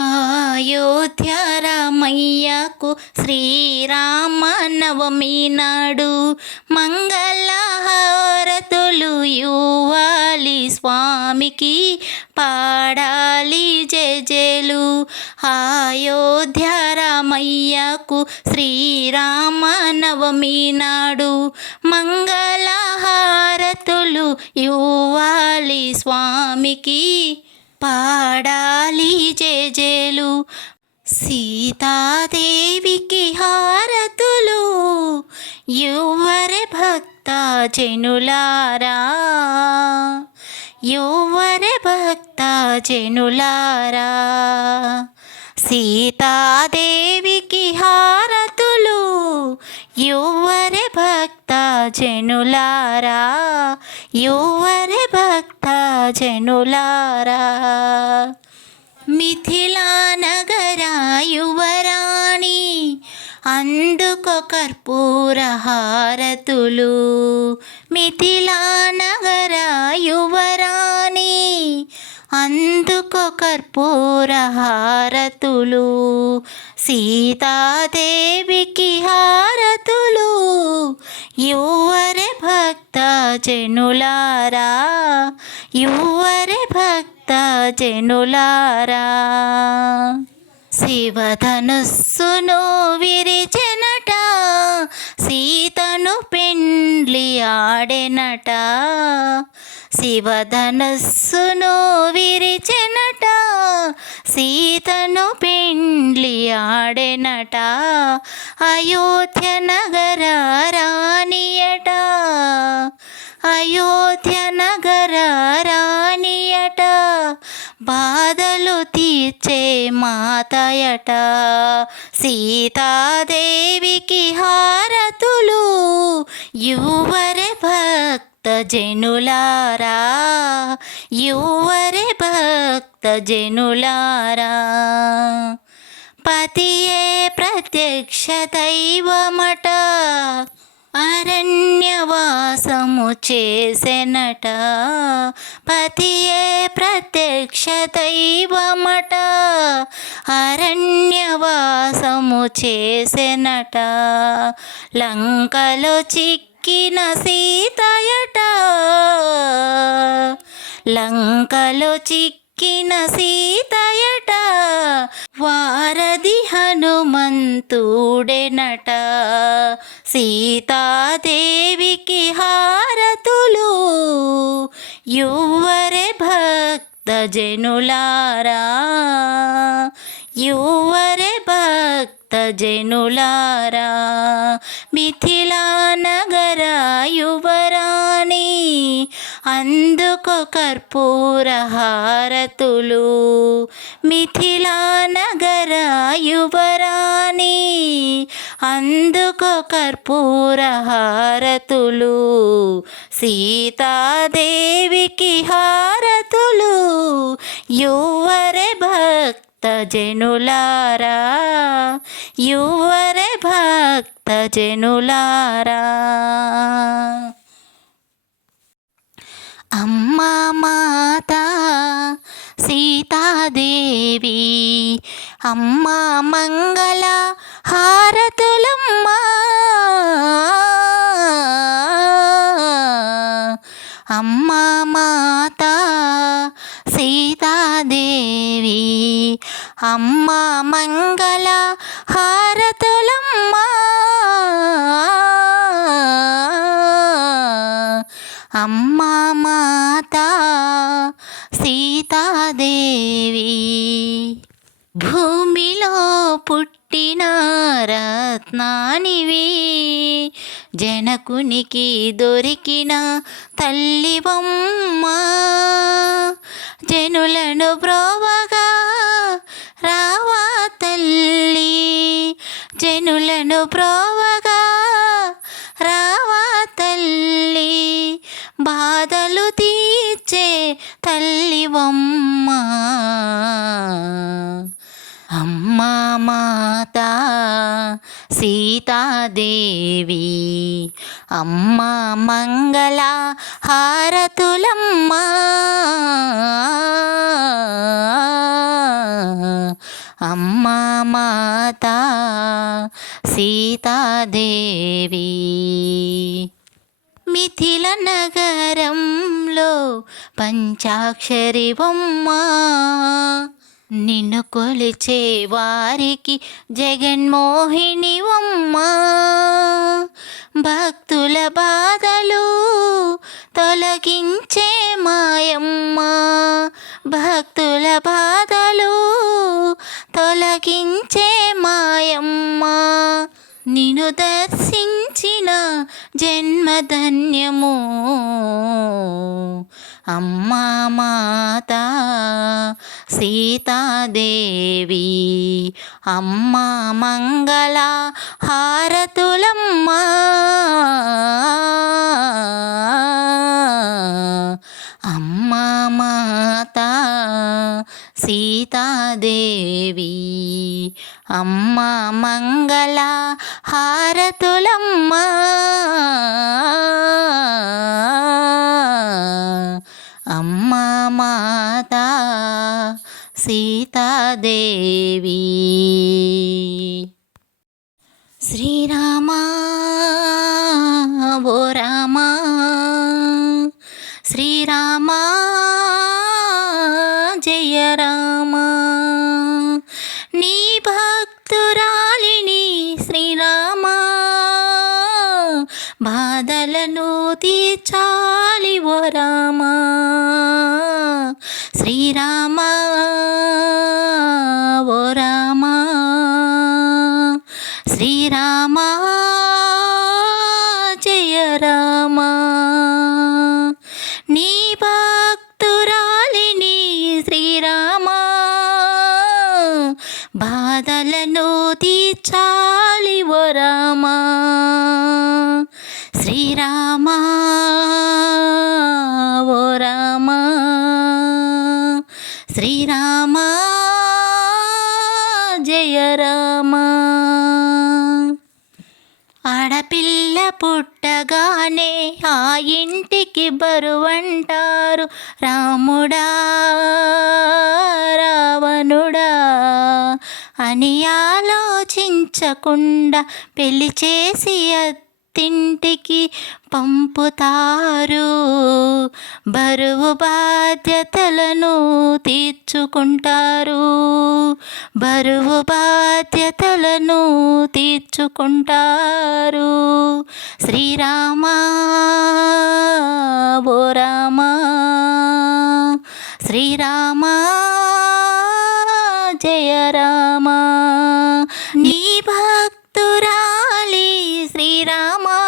అయోధ్య రామయ్యకు శ్రీరామ నవమి నాడు మంగళహారతులు ఇవ్వాలి స్వామికి, పాడాలి జేజేలు. అయోధ్య రామయ్యకు శ్రీరామ నవమి నాడు మంగళహారతులు ఇవ్వాలి స్వామికి, పాడాలి జేజేలు. సీతాదేవికి హారతులు యువరే భక్త జనులారా, యువరే భక్త జనులారా. సీతాదేవికి హారతులు యువరే భక్త జనులారా, యువరే భక్త జనులారా. మిథిలా నగర యువరాణి అందుకో కర్పూర హారతులు, మిథిలా నగర యువరాణి అందుకో కర్పూర హారతులు. సీతాదేవికి హారతులు యువరే భక్త జనులారా, యువరే భక్త జనులారా. శివధనుస్సును విరిచెనట, సీతను పెండ్లి ఆడెనట. శివధనుస్సును విరిచెనట, సీతను పెండ్లి ఆడెనట. అయోధ్య నగర రాణియట, అయోధ్య నగర రాణియట. బాధలు తీర్చే మాతయట. సీతాదేవికి హారతులు యువరే భక్త జనులారా, యువరే భక్త జనులారా. పతియే ప్రత్యక్ష దైవమట, అరణ్యవాసము చేసెనట. పతియే ప్రత్యక్ష దైవమట, అరణ్యవాసము చేసెనట. లంకలో చిక్కిన సీతయట, లంకలో చిక్కిన ఎక్కిన సీతయట వారధి హనుమంతుడెనట. సీతాదేవికి హారతులు యువరే భక్త జనులారా, యువరే భక్త జనులారా. మిథిలా నగర యువరాణి అందుకో కర్పూర హారతులు. మిథిలా నగర యువరాణి అందుకో కర్పూర హారతులు. సీతాదేవికి హారతులు యువరే భక్త జనులారా, యువరే భక్త జనులారా. అమ్మా మాత సీతాదేవి అమ్మా మంగళ హారతులమ్మా. అమ్మా మాత సీతాదేవి అమ్మా మంగళ హారతులమ్మా. అమ్మా మాత సీతాదేవి భూమిలో పుట్టిన రత్నానివి, జనకునికి దొరికిన తల్లివమ్మ. జనులను బ్రోవగా రావా తల్లి, జనులను బ్రోవగా రావా తల్లి. బాధలు తీర్చే తల్లివమ్మ. అమ్మా మాత సీతాదేవి అమ్మా మంగళ హారతులమ్మా. అమ్మా మాత సీతాదేవి మిథిల నగరంలో పంచాక్షరివమ్మ. నిన్ను కొలిచే వారికి జగన్మోహినివమ్మ. భక్తుల బాధలు తొలగించే మాయమ్మ, భక్తుల బాధలు తొలగించే మాయమ్మ. నిన్ను దర్శించిన జన్మధన్యము. అమ్మా మాత సీతాదేవి అమ్మా మంగళ హారతులమ్మా. అమ్మా మాత సీతాదేవి అమ్మా మంగళ హారతులమ్మా. అమ్మా మాత సీతాదేవి. శ్రీరామా ఓ రామా, శ్రీరామా జయ రామా. నీ భక్తురాలిని శ్రీరామా, బాధలను తీర్చాలి ఓ రామా. శ్రీరామా ఓ రామా, శ్రీరామా జయ రామా. నీ భక్తురాలిని శ్రీరామా, బాధలను తీర్చాలి ఓ రామా. శ్రీరామా ఓ రామా, శ్రీరామా జయ రామా. ఆడపిల్ల పుట్టగానే ఆ ఇంటికి బరువంటారు. రాముడా రావణుడా అని ఆలోచించకుండా పెళ్లి చేసి కొత్తింటికి పంపుతారు. బరువు బాధ్యతలను తీర్చుకుంటారు. బరువు బాధ్యతలను తీర్చుకుంటారు. శ్రీరామా ఓ రామా, శ్రీరామా జయ రామా. నీ భక్తురాలి శ్రీరామా,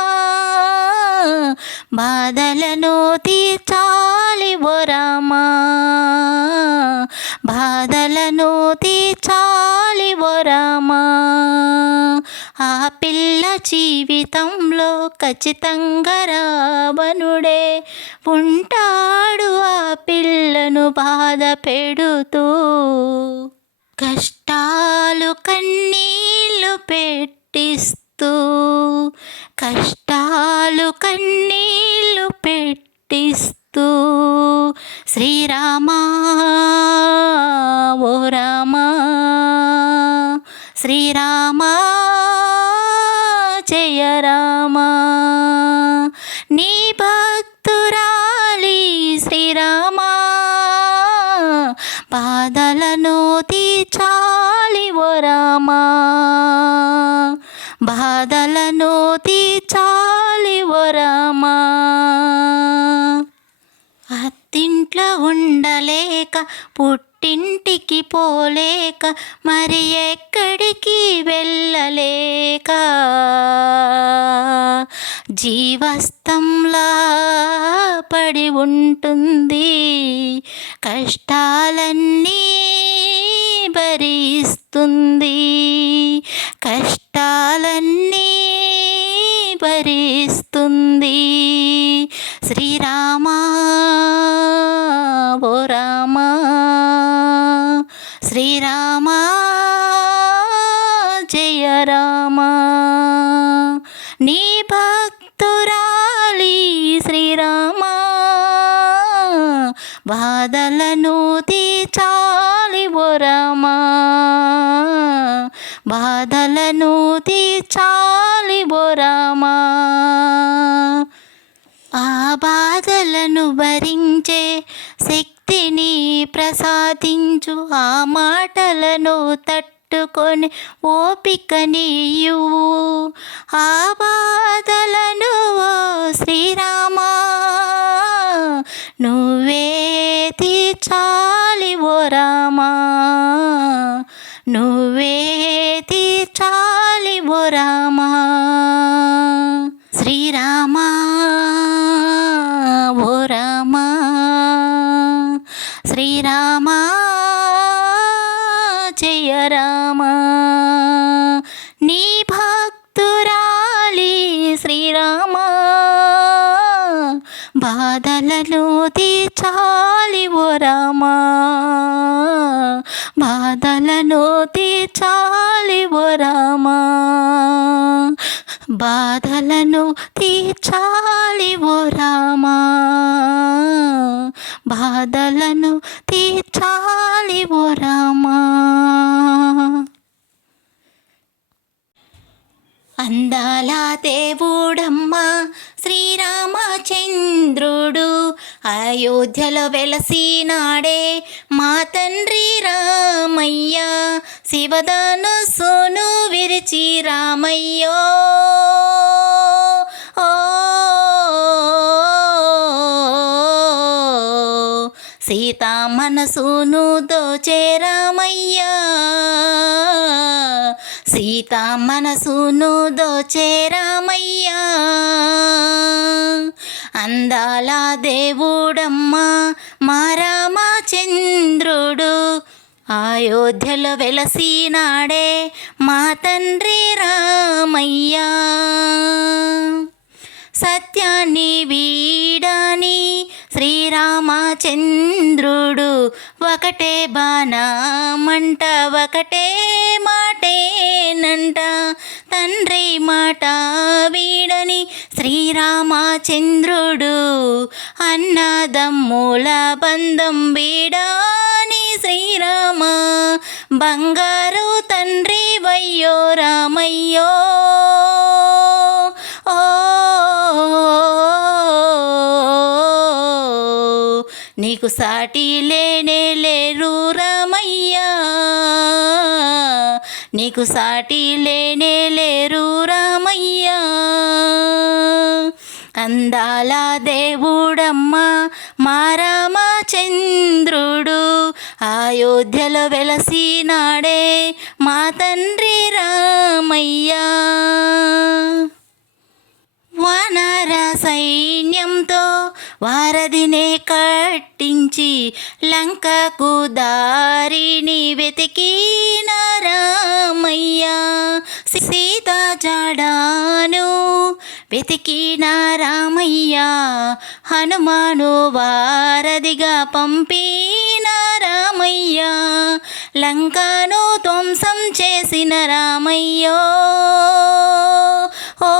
బాధలను తీర్చాలి ఓ రామా, బాధలను తీర్చాలి ఓ రామా. ఆ పిల్ల జీవితంలో ఖచ్చితంగా రావణుడే ఉంటాడు, ఆ పిల్లను బాధ పెడుతూ. కష్టాలు కన్నీళ్ళు పెట్టిస్తూ, కష్టాలు కన్నీళ్ళు పెట్టిస్తూ. శ్రీరామా ఓ రామా, శ్రీరామా జయ రామా. నీ భక్తురాలి శ్రీరామా, బాధలను తీర్చాలి ఓ రామా, బాధలను తీర్చాలి ఓ రామా. అత్తింట్లో ఉండలేక పుట్టింటికి పోలేక మరి ఎక్కడికి వెళ్ళలేక జీవస్తంలా పడి ఉంటుంది. కష్టాలన్నీ భరిస్తుంది, కష్టాలన్నీ భరిస్తుంది. శ్రీరామా ఓ రామా, శ్రీరామా జయ రామా. నీ భక్తురాలి శ్రీరామా, బాధలను తీర్చాలి ఓ రామా, బాధలను తీర్చాలి ఓ రామా. ఆ బాధలను భరించే శక్తిని ప్రసాదించు, ఆ మాటలను తట్టుకొని ఓపికనియు. ఆ బాధలను ఓ శ్రీరామా నువ్వే తీర్చాలి ఓ రామా, నువ్వే తీర్చాలి ఓ రామా. శ్రీరామా ఓ రామా, శ్రీరామా జయ రామా. నీ భక్తురాలి శ్రీరామా, బాధలను తీర్చాలి ఓ రామా, బాధలను తీర్చాలి ఓ రామా, బాధలను తీర్చాలి ఓ రామా, బాధలను తీర్చాలి ఓ రామా. అందాల దేవుడమ్మ శ్రీరామచంద్రుడు అయోధ్యలో వెలసినాడే మా తండ్రి రామయ్య. శివధనుస్సును విరిచి రామయ్యో సీతా మనసును దోచే రామయ్య, సీతా మనసును దోచే రామయ్య. అందాల దేవుడమ్మ మా రామచంద్రుడు అయోధ్యలో వెలసినాడే మా తండ్రి రామయ్య. సత్యాన్ని వీడని శ్రీరామచంద్రుడు ఒకటే బాణమంట, ఒకటే మాటేనంట. తండ్రి మాట వీడని శ్రీరామచంద్రుడు అన్నదమ్ముల బంధం వీడని శ్రీరామ. బంగారు తండ్రి వయ్యో రామయ్యో ఓ నీకు సాటి లేనే లేరు రామయ్యా, నీకు సాటి లేనే లేరు రామయ్యా. అందాల దేవుడమ్మా మా రామచంద్రుడు, అయోధ్యలో వెలసినాడే మా తండ్రి రామయ్యా. వానర సైన్యంతో వారధినే కట్టించి లంకకు దారిని వెతికిన రామయ్యా. సీతా జాడాను వెతికిన రామయ్యా, హనుమాను వారధిగా పంపిన రామయ్యా, లంకను ధ్వంసం చేసిన రామయ్యో. ఓ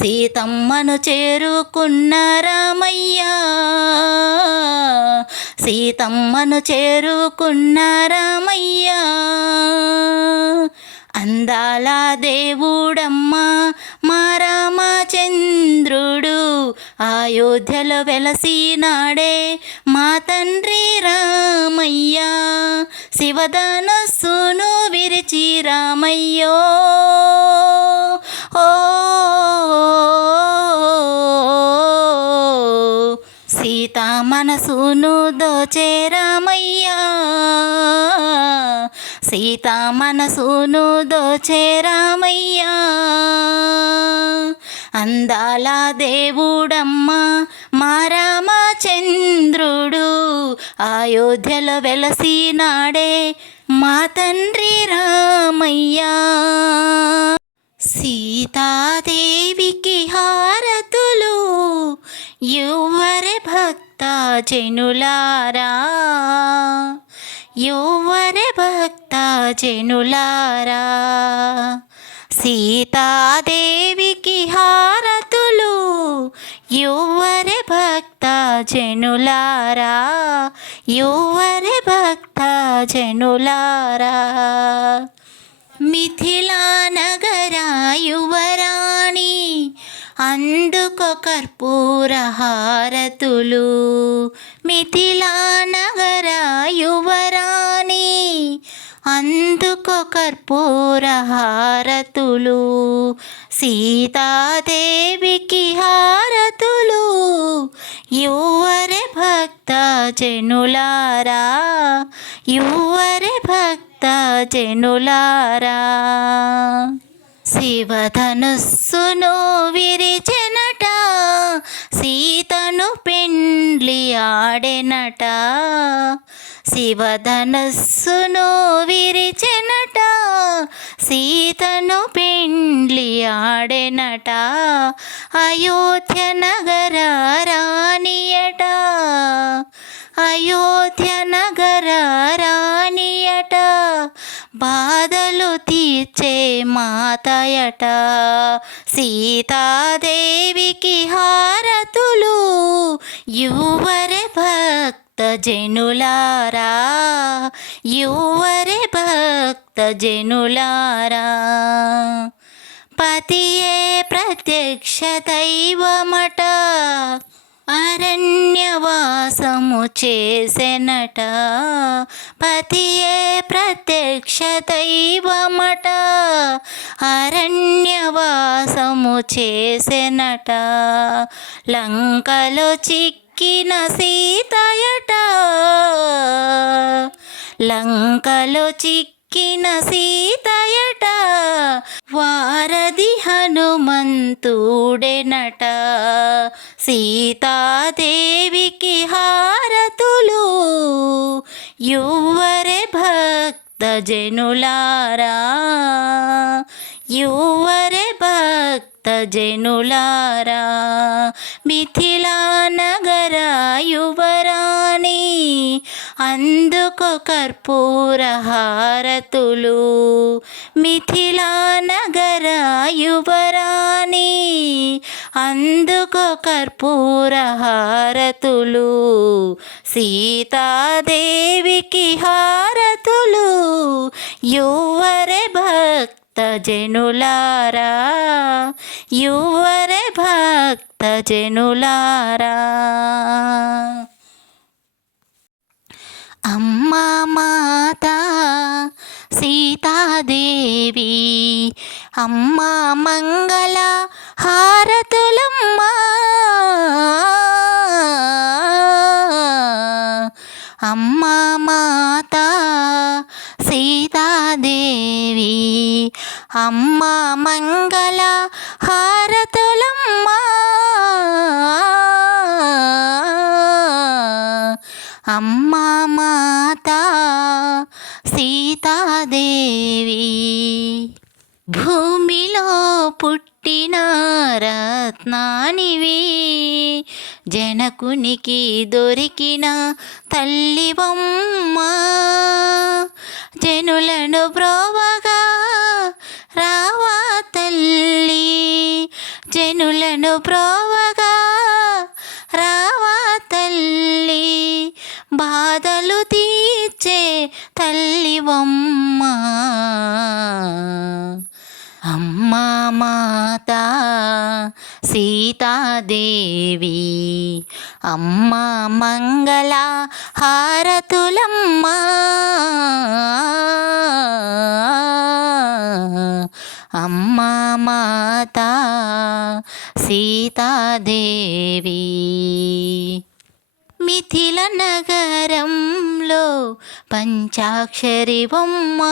సీతమ్మను చేరుకున్న రామయ్యా, సీతమ్మను చేరుకున్న రామయ్యా. అందాల దేవుడమ్మా మా రామచంద్రుడు, అయోధ్యలో వెలసినాడే మా తండ్రి రామయ్యా. శివధనస్సును విరిచి రామయ్యో, ఓ సీత మనసును దోచే రామయ్యా, సీత మనసును దోచే రామయ్యా. అందాల దేవుడమ్మా మా రామచంద్రుడు, అయోధ్యలో వెలసినాడే మా తండ్రి రామయ్యా. సీతాదేవికి హారతులు యువరే భక్త జనులారా, యువరే భక్త జనులారా. సీతాదేవికి హారతులు యువరే భక్త జనులారా, యువరే భక్త జనులారా. మిథిలా నగర యువరాణి అందుకో కర్పూర హారతులు, మిథిలా నగర యువరాణి అందుకో కర్పూర హారతులు. సీతాదేవికి హారతులు యువరే భక్త జనులారా, యువరే భక్త జనులారా. శివధనుస్సును విరిచెనట, సీతను పెండ్లి ఆడెనట, శివధనుస్సును విరిచెనట, సీతను పెండ్లి ఆడెనట. అయోధ్య నగర రాణియట, అయోధ్య నగర రాణియట, బాధలు తీర్చే మాతయట. సీతాదేవికి హారతులు యువరే భక్త జనులారా, యువరే భక్త జనులారా. పతియే ప్రత్యక్ష దైవమట, అరణ్యవాసము చేసెనట, పతియే ప్రత్యక్ష దైవమట, అరణ్యవాసము చేసెనట. లంకలో చిక్కిన సీతయట, లంకలో చిక్కిన సీతయట, వారధి హనుమంతుడెనట. సీతాదేవికి హారతులు యువరే భక్త జనులారా, యువరే భక్త జనులారా. మిథిలా నగర యువరాణి అందుకో కర్పూర హారతులు, మిథిలా నగర యువరాణి అందుకో కర్పూర హారతులు. సీతాదేవికి హారతులు యువరే భక్త జనులారా, యువరే భక్తజనులారా. అమ్మా మాత సీతాదేవి అమ్మా మంగళ హారతులమ్మా. అమ్మా మాత సీతాదేవి అమ్మా మంగళ హారతులమ్మా. అమ్మా మాత సీతాదేవి భూమిలో పుట్టిన రత్నానివి, జనకునికి దొరికిన తల్లివమ్మ. జనులను బ్రోవగా రావా తల్లి, జనులను బ్రోవగా రావా తల్లి, బాధలు తీర్చే తల్లివమ్మ. అమ్మా మాత సీతాదేవి అమ్మా మంగళ హారతులమ్మా. అమ్మా మాత సీతాదేవి మిథిల నగరంలో పంచాక్షరివమ్మ.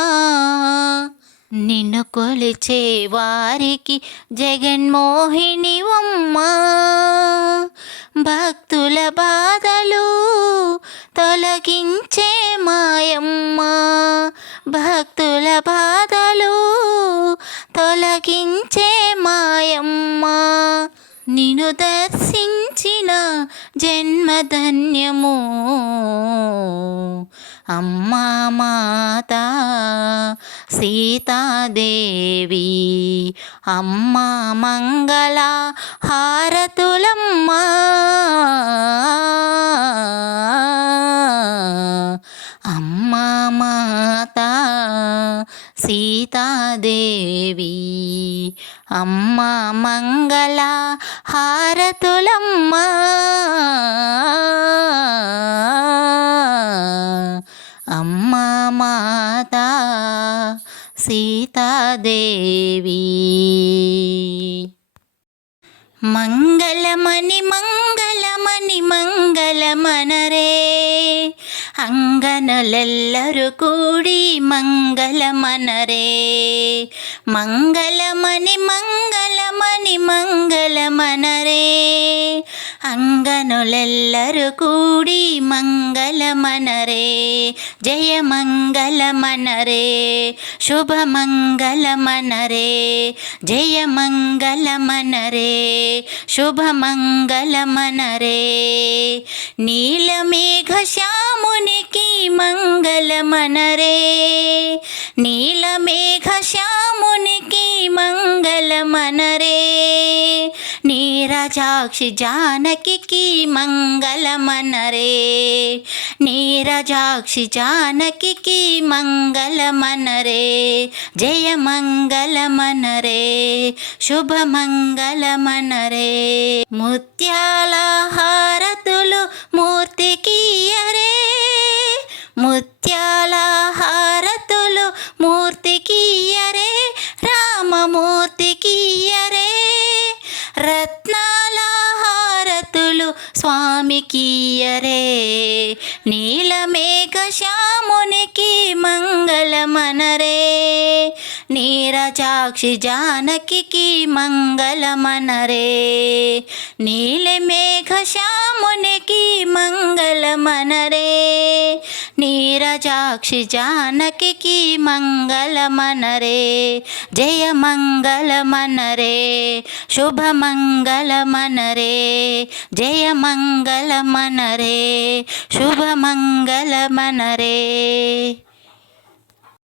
నిన్ను కొలిచే వారికి జగన్మోహినివమ్మ. భక్తుల బాధలు తొలగించే మాయమ్మ, భక్తుల బాధలు తొలగించే మాయమ్మ. నిన్ను దర్శించిన జన్మధన్యము. అమ్మా మాత సీతాదేవి అమ్మా మంగళ హారతులమ్మా. అమ్మా మాత సీతాదేవి అమ్మా మంగళ హారతులమ్మా. అమ్మా మాత సీతాదేవి మంగళమణి మంగళమణి మంగళమనరే. అంగనలెల్లరు కూడి మంగళమనరే. మంగళమణి మంగళమణి మంగళమనరే. అంగనులెల్లరు కూడి మంగళమనరే. జయ మంగళమనరే శుభమంగళమనరే. జయ మంగళమనరే శుభమంగళమనరే. నీలమేఘ శ్యామునికి మంగళమనరే. నీలమేఘ శ్యామునికి మంగళమనరే. నీరజాక్షి జానకి మంగళమనరే. నీరజాక్షి జానకి మంగళమనరే. జయ మంగళమనరే శుభమంగళమనరే. ముత్యాల హారతులు మూర్తికియరే. ముత్యాల హారతులు మూర్తికియరే. రామమూర్తికియరే. రత్నాల హారతులు స్వామికియరే. నీలమేఘ శ్యామునికి మంగళమనరే. నీరజాక్షి జానకి మంగళమనరే. నీలమేఘ శ్యామునికి మంగళమనరే. నీరజాక్షి జానకి మంగళమనరే. జయ మంగళమనరే శుభమంగళమనరే. జయ మంగళమనరే శుభమంగళమనరే.